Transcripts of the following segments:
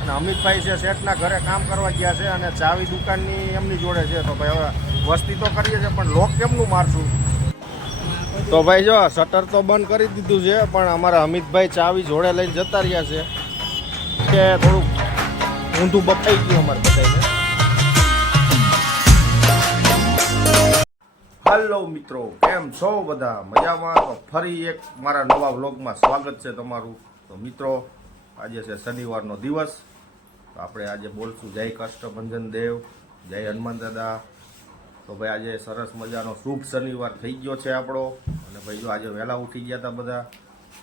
અને અમિતભાઈ છે શેઠના ઘરે કામ કરવા ગયા છે અને ચાવી દુકાનની એમની જોડે છે. તો ભાઈ હવે વસ્તી તો કરીએ છીએ પણ લોક કેમનું મારશું? તો ભાઈ જો શટર તો બંધ કરી દીધું છે પણ અમારા અમિતભાઈ ચાવી જોડે લઈને જતા રહ્યા છે કે થોડુંક ઊંધું બફાઈ ગયું અમારે બધાને. હેલો મિત્રો, કેમ છો બધા? મજામાં? તો ફરી એક મારા નવા વ્લોગમાં સ્વાગત છે તમારું. તો મિત્રો આજે છે શનિવારનો દિવસ. તો આપણે આજે બોલશું જય કષ્ટભંજન દેવ, જય હનુમાન દાદા. તો ભાઈ આજે સરસ મજાનો શુભ શનિવાર થઈ ગયો છે આપણો. અને ભાઈ જો આજે વહેલા ઉઠી ગયા હતા બધા.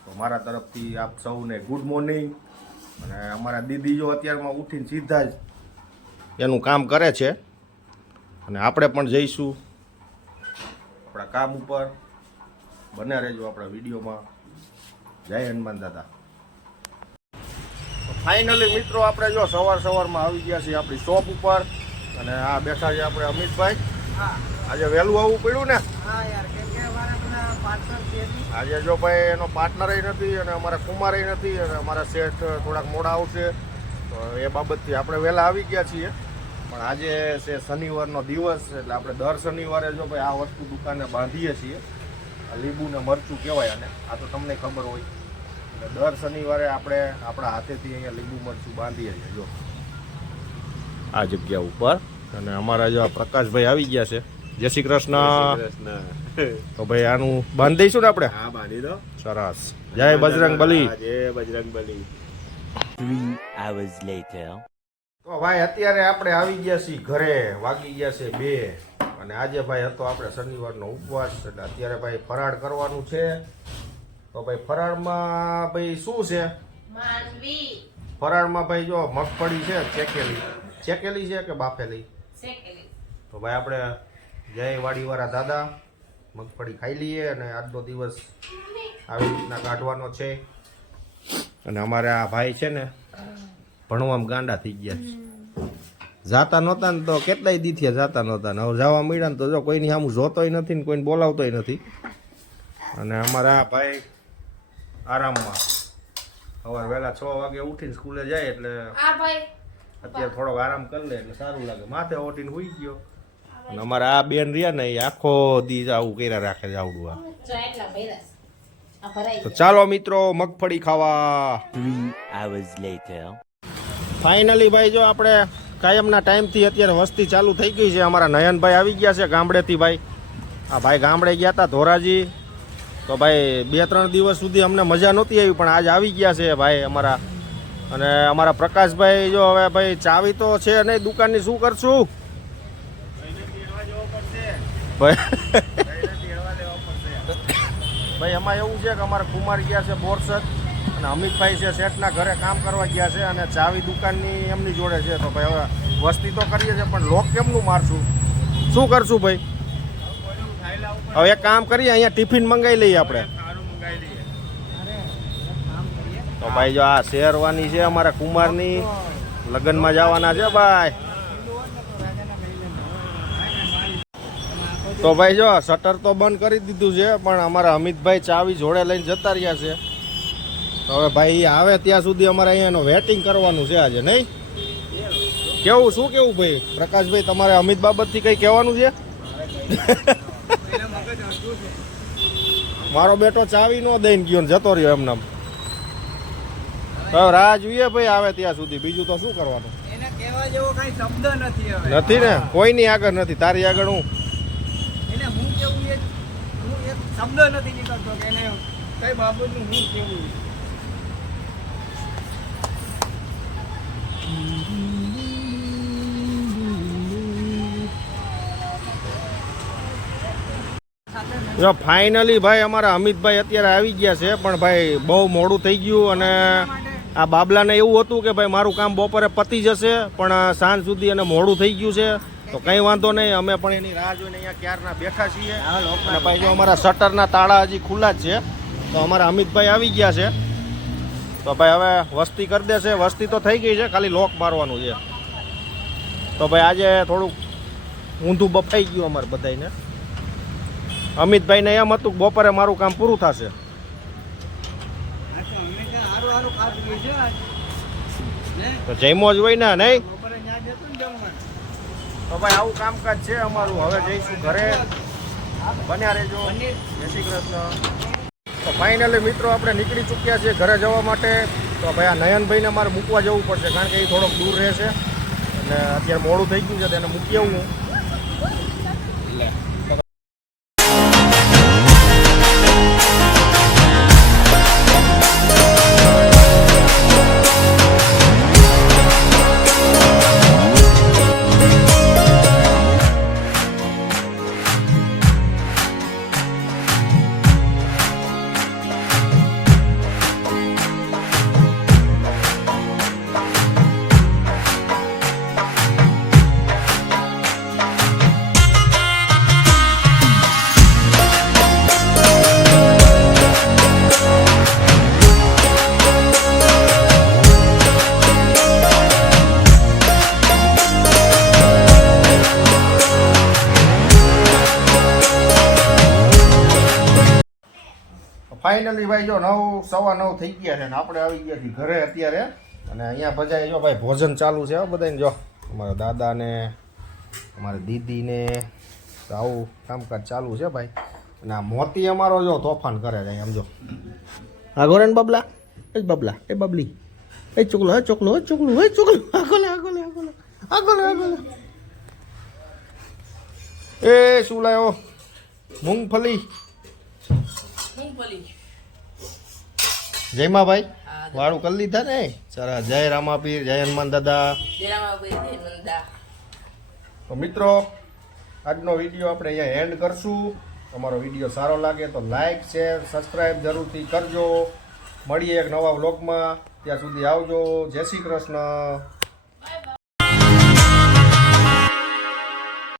તો મારા તરફથી આપ સૌને ગુડ મોર્નિંગ. અને અમારા દીદી જો અત્યારમાં ઉઠીને સીધા જ એનું કામ કરે છે અને આપણે પણ જઈશું આપણા કામ ઉપર. બને રહેજો આપણા વિડીયોમાં. જય હનુમાન દાદા. ફાઇનલી મિત્રો આપણે જો સવારમાં આવી ગયા છીએ આપણી શોપ ઉપર અને આ બેઠા છે આપણે અમિતભાઈ. આજે વહેલું આવવું પડ્યું ને? આજે જો ભાઈ એનો પાર્ટનર નથી અને અમારા કુમાર નથી અને અમારા શેઠ થોડાક મોડા આવશે તો એ બાબતથી આપણે વહેલા આવી ગયા છીએ. પણ આજે છે શનિવારનો દિવસ એટલે આપણે દર શનિવારે જો ભાઈ આ વસ્તુ દુકાને બાંધીએ છીએ. લીંબુ ને મરચું કહેવાય અને આ તો તમને ખબર હોય. એટલે દર શનિવારે આપણે આપણા હાથેથી અહીંયા લીંબુ મરચું બાંધીએ છીએ જો આ જગ્યા ઉપર. અને અમારા જો પ્રકાશભાઈ આવી ગયા છે. જય શ્રી કૃષ્ણ. તો ભાઈ આનું બાંધી દઈશું ને આપણે? હા, બાંધી દો. સરસ. જય બજરંગ બલી. જય બજરંગ બલી. 3 hours later. તો ભાઈ અત્યારે આપણે આવી ગયા છીએ ઘરે. વાગી ગયા છે 2 અને આજે ભાઈ હતો આપણે શનિવારનો ઉપવાસ એટલે અત્યારે ભાઈ ફરાળ કરવાનું છે. તો ભાઈ ફરાળમાં ભાઈ શું છે? ફરાળમાં ભાઈ જો મગફળી છે ચેકેલી છે કે બાફેલી? તો ભાઈ આપણે જય વાડીવાળા દાદા મગફળી ખાઈ લઈએ અને આજનો દિવસ આવી રીતના કાઢવાનો છે. અને અમારે આ ભાઈ છે ને ભણવામાં ગાંડા થઈ ગયા છે. જાતા નહોતા ને તો કેટલાય દીથી જાતા નહોતા ને હવે જવા મળ્યા ને તો જો કોઈની સામું જોતોય નથી ને કોઈને બોલાવતોય નથી. અને અમારા ભાઈ આરામમાં સવારે વહેલા 6 વાગે ઉઠીને સ્કૂલે જાય એટલે અત્યારે થોડોક આરામ કરી લે એટલે સારું લાગે. માથે ઓટીને સુઈ ગયો. અને અમારા આ બેન રહ્યા ને એ આખો દી આવું કર્યા રાખે છે આવડું આ. તો ચાલો મિત્રો મગફળી ખાવા. 3 hours later. ફાઇનલી ભાઈ જો આપણે કાયમના ટાઈમથી અત્યારે વસ્તી ચાલુ થઈ ગઈ છે. અમારા નયનભાઈ આવી ગયા છે ગામડેથી. ભાઈ આ ભાઈ ગામડે ગયા હતા ધોરાજી. તો ભાઈ 2-3 દિવસ સુધી અમને મજા નહોતી આવી પણ આજ આવી ગયા છે ભાઈ અમારા. અને અમારા પ્રકાશભાઈ જો હવે ભાઈ ચાવી તો છે નહીં દુકાનની, શું કરશું ભાઈ? એમાં એવું છે કે અમારા કુમાર ગયા છે બોરસદ અને અમિતભાઈ છે શેઠના ઘરે કામ કરવા ગયા છે અને ચાવી દુકાનની એમની જોડે છે. તો ભાઈ હવે વસ્તી તો કરીએ છીએ પણ લોક કેમનું મારશું? શું કરશું ભાઈ? હવે એક કામ કરીએ, અહીંયા ટિફિન મંગાવી લઈએ આપણે. તો ભાઈ જો આ શેરવાની છે અમારા કુમારની, લગ્નમાં જવાના છે ભાઈ. તો ભાઈ જો શટર તો બંધ કરી દીધું છે પણ અમારા અમિતભાઈ ચાવી જોડે લઈને જતા રહ્યા છે. તો હવે ભાઈ આવે ત્યાં સુધી અમારે અહીંયાનો વેટિંગ કરવાનું છે આજે, નહીં? કેવું શું કેવું ભાઈ પ્રકાશભાઈ, તમારે અમિત બાબતથી કંઈ કહેવાનું છે? મારો બેટો ચાવી નો દઈને ગયો ને જતો રહ્યો એમને. તો રાહ જોઈએ ભાઈ આવે ત્યાં સુધી, બીજું તો શું કરવાનું? એને કહેવા જેવો કઈ શબ્દ નથી હવે. નથી ને? કોઈની આગળ નથી, તારી આગળ હું. એને હું કેવું એ હું એક શબ્દ નથી નીકળતો કે એને કઈ બાબતનું હું કેવું. જો ફાઇનલી ભાઈ અમારા અમિતભાઈ અત્યારે આવી ગયા છે પણ ભાઈ બહુ મોડું થઈ ગયું. અને આ બાબલાને એવું હતું કે ભાઈ મારું કામ બપોરે પતી જશે પણ સાંજ સુધી એને મોડું થઈ ગયું છે. તો કંઈ વાંધો નહીં, અમે પણ એની રાહ જોઈને અહીંયા ક્યારના બેઠા છીએ. અને ભાઈ જો અમારા શટરના તાળા હજી ખુલ્લા જ છે. તો અમારા અમિતભાઈ આવી ગયા છે. તો ભાઈ હવે વસ્તી કરી દેશે. વસ્તી તો થઈ ગઈ છે, ખાલી લોક મારવાનું છે. તો ભાઈ આજે થોડુંક ઊંધું બફાઈ ગયું અમારે બધાને. અમિતભાઈને એમ હતું કે બપોરે મારું કામ પૂરું થશે. તો જઈમો જ હોય ને નહીં બપોરે ત્યાં જતું ને જમવાનું. તો ભાઈ આવું કામકાજ છે અમારું. હવે જઈશું ઘરે, બન્યા રહેજો. જય શ્રી કૃષ્ણ. તો ફાઇનલી મિત્રો આપણે નીકળી ચૂક્યા છીએ ઘરે જવા માટે. તો ભાઈ આ નયનભાઈને મારે મૂકવા જવું પડશે, કારણ કે એ થોડોક દૂર રહેશે અને અત્યારે મોડું થઈ ગયું છે, તો એને મૂકી આવું હું. ફાઇનલી ભાઈ જો 9, 9:15 થઈ ગયા છે ને આપણે આવી ગયા છીએ ઘરે અત્યારે. અને અહીંયા બધાય જો ભાઈ ભોજન ચાલુ છે બધાને. જો અમારા દાદાને, અમારી દીદીને, તો આવું કામકાજ ચાલુ છે ભાઈ. અને આ મોતી અમારો જો તોફાન કરે છે આમ જો. હા ગોરેન બબલા, એ બબલા, એ બબલી, એ ચોકલો, એ ચોકલો, એ ચોકલો, એ ચોકલો, આગળ આગળ આગળ આગળ આગળ. એ શું લાવ્યો? મૂંગફલી. જયમાં ભાઈ વાળું કરી લીધા ને. સરસ. જય રામાપીર, જય હનુમાન દાદા. તો મિત્રો આજનો વિડીયો આપણે અહીંયા એન્ડ કરશું. તમારો વિડીયો સારો લાગે તો લાઈક, શેર, સબસ્ક્રાઈબ જરૂરથી કરજો. મળીએ એક નવા વ્લોગમાં. ત્યાં સુધી આવજો. જય શ્રી કૃષ્ણ.